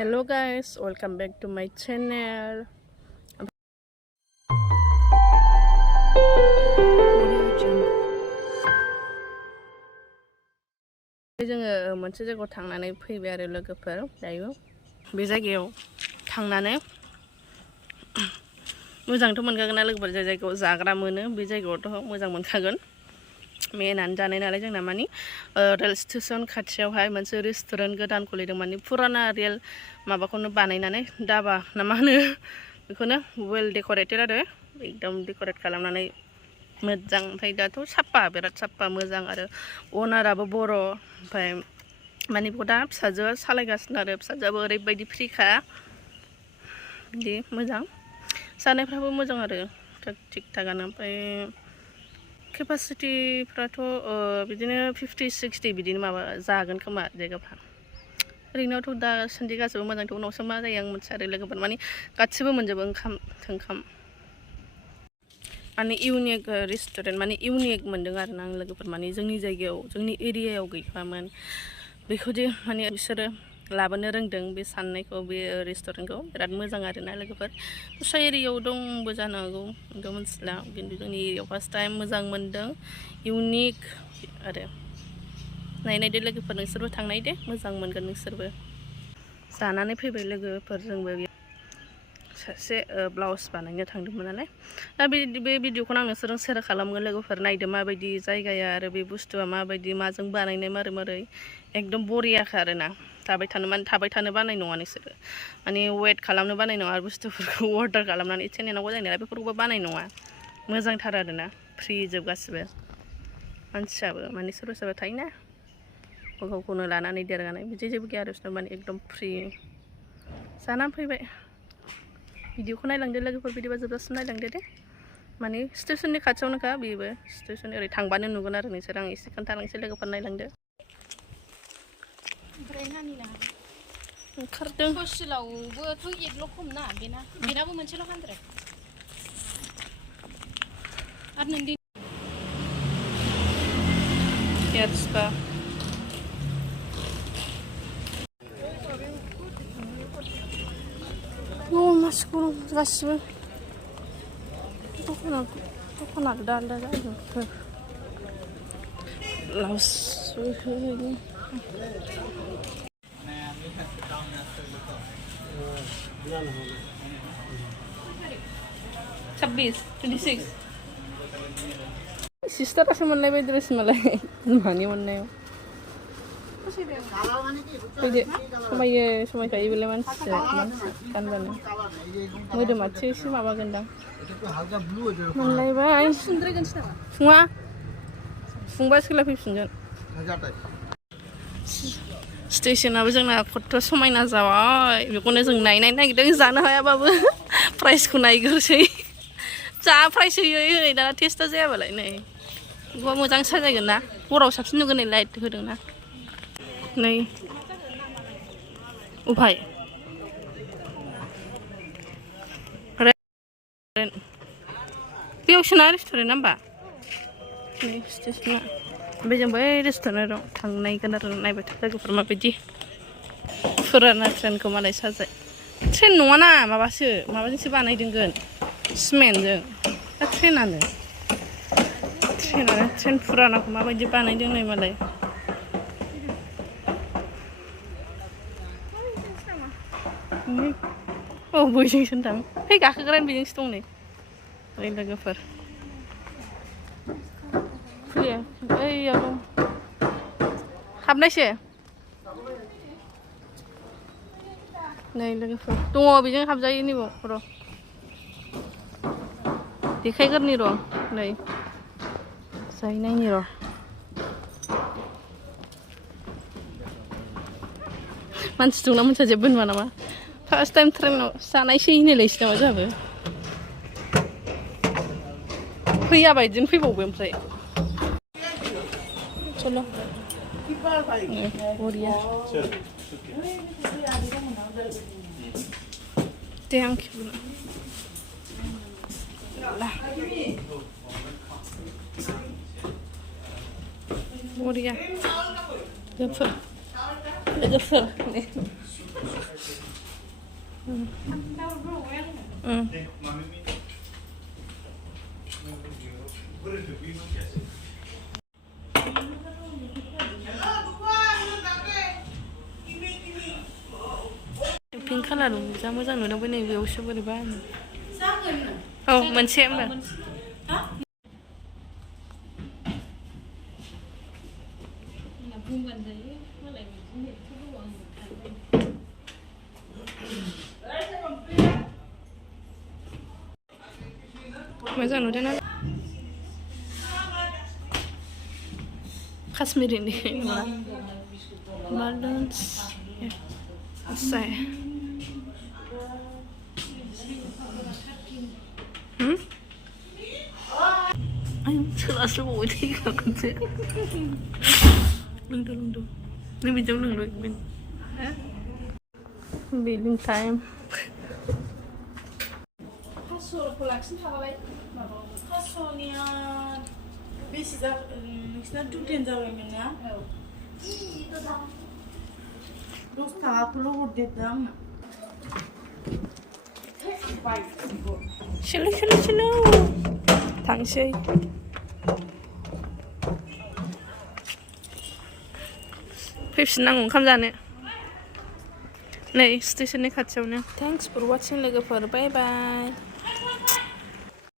Hello guys, welcome back to my channel. जोङो मोनसे जायगायाव थांनानै फैबाय आरो लोगोफोर दायो बे जायगायाव थांनानै मोजांथ' मोनखागोन ना लोगोफोर जाय जायगायाव जाग्रा मोनो बे जायगायावथ' मोजां मोनखागोन मेनानो जानाय नालाय जोंना मानि रेल स्टेशन खाथियावहाय मोनसे रेस्टुरेन्ट गोदान खुलिदों मानि फुराना रेल माबाखौनो बानायनानै दाबा ना मा होनो बेखौनो वेल डेकोरेटेड आरो एकदम डेकोरेट खालामनानै मोजां ओमफ्राय दाथ' साफा बिराद साफा मोजां आरो अनाराबो बर' ओमफ्राय मानि बेखौ दा फिसाजोआ सालायगासिनो आरो फिसाजोआबो ओरैबायदि फ्रिखा बिदि मोजां जानायफ्राबो मोजां आरो थिग थागानो ओमफ्राय केपासिटिफ्राथ' बिदिनो 50-60 बिदिनो माबा जागोन खोमा जायगाफ्रा ओरैनोथ' दासान्दि गासिबो मोजांथ' उनावसो मा जायो आं मिथिया आरो लोगोफोर मानि गासिबो मोनजोबो ओंखाम थोंखाम माने इउनिक रेस्टुरेन्ट माने इउनिक मोनदों आरो ना आं लोगोफोर माने जोंनि जायगायाव जोंनि एरियायाव गैखायामोन बेखौदि माने बिसोरो लाबोनो रोंदों बे साननायखौ बे रेस्टुरेन्टखौ बिराद मोजां आरो ना लोगोफोर दस्रा एरियायाव दंबो जानो हागौ खिन्थु मिथिला खिन्थु जोंनि एरियायाव फार्स्ट टाइम मोजां मोनदों इउनिक आरो नायनायदो लोगोफोर नोंसोरबो थांनायदे मोजां मोनगोन नोंसोरबो जानानै फैबाय लोगोफोरजोंबो सासे ब्लाउस बानायनो थांदोंमोन नालाय दा बे भिडिअखौ आं नोंसोरजों शेयार खालामगोन लोगोफोर नायदो माबायदि जायगाया आरो बे बुस्थुआ माबायदि माजों बानायनाय मारै एकदम बरियाखा आरो ना थाबाय थानो बानाय नङा नोंसोरो माने वेट खालामनो बानाय नङा आरो बुस्थुफोरखौ अर्डार खालामनानै एसे नेनांगौ जायो नालाय बेफोरखौबो बानाय नङा मोजांथार आरो ना फ्रि जोब गासिबो मानसियाबो माने सोरबा सोरबा थायोना गावखौनो लानानै देरगानाय बिदि जेबो गैया आरो माने एकदम फ्रि जानानै फैबाय भिडिअखौ नायलांदो लोगोफोर बिदिबा जोबजासिम नायलांदो दे माने स्टेशननि खाथियावनोखा बेबो स्टेशन ओरै थांबानो नुगोन आरो नोंसोर आं एसे खोन्थालांसै लोगोफोर नायलांदो ओमफ्राय नानिना ओंखारदों हस्टेलावबोथ' एगल' खम ना बेनाबो मोनसेल' 100 आरो नोंदि हेयारस्पा मानसिखौ गासिबो दखाना आलदा आलदा जाजोबो ब्लाउस सिस्टारासो मोनलायबाय ड्रेस मालाय बिमानि मोननायाव फैदो समायखायो बेलाय मानसिया गानबानो मोदोमाथि एसे माबागोनदां मोनलायबाय फुङा फुंबा सोलायफैफिनगोन स्टेशनाबो जोंना खथ' समायना जाबाय बेखौनो जों नायनो नागिरदों जानो हायाबाबो प्राइसखौ नायग्रोसै जा प्राइस होयै दाना टेस्टआ जायाबालाय नै बेखौ मोजां साजायगोन ना हराव साबसिन नुगोन नै लाइट होदोंना नै उफाय बेयावसोना रेस्टुरेन्ट होमबा नै स्टेशना ओमफ्राय जों बै रेस्टुरेन्टाव थांनायगोन आरो नायबाय था लोगोफोर माबायदि फुराना ट्रेनखौ मालाय साजाय ट्रेन नङाना माबाजोंसो बानायदोंगोन सिमेन्टजों दा ट्रेन फुरानाखौ माबायदि बानायदों नै मालाय औ बैजोंसो थां फै गाखोग्रायानो बेजोंसो दं नै ओरै लोगोफोर फैयो ओइयाव दं हाबनायसो नै लोगोफोर दङ बेजों हाबजायो नैबाव र' देखायगोरनि र' नै जाहैनायनि र' मानसि दंना मोनथिया जेबो नुवा नामा फार्स्ट टाइम ट्रेनाव जानायसै होनलायसै नामा जोंहाबो फैयाबा बिदिनो फैबावबाय ओमफ्राय चलो बरिया थेंक इउ बरिया लोगोफोर पिंक कालार जा मोजां नुदों बै नैबेयावसो बोरैबा औ मोनसे होमबा बुंबानो जायो मालाय मोजां नुदों ना काश्मीरनि नङा मार्डन्स सोलास्लिबावबाय थायो खनसे लोंदो नों बिदियाव लोंदो बिलिं टाइम 500खौ लाखिनो थाबाय 500निया बेसे नोंसिना 210 जाबायमोन ना? औ 10 थाखाखौल' हरदेरदो आंनो सोलो थांसै फैफिननांगौ ओंखाम जानो नै स्टेशननि खाथियावनो थेंक्स फर वाचिं लोगोफोर बाय बाय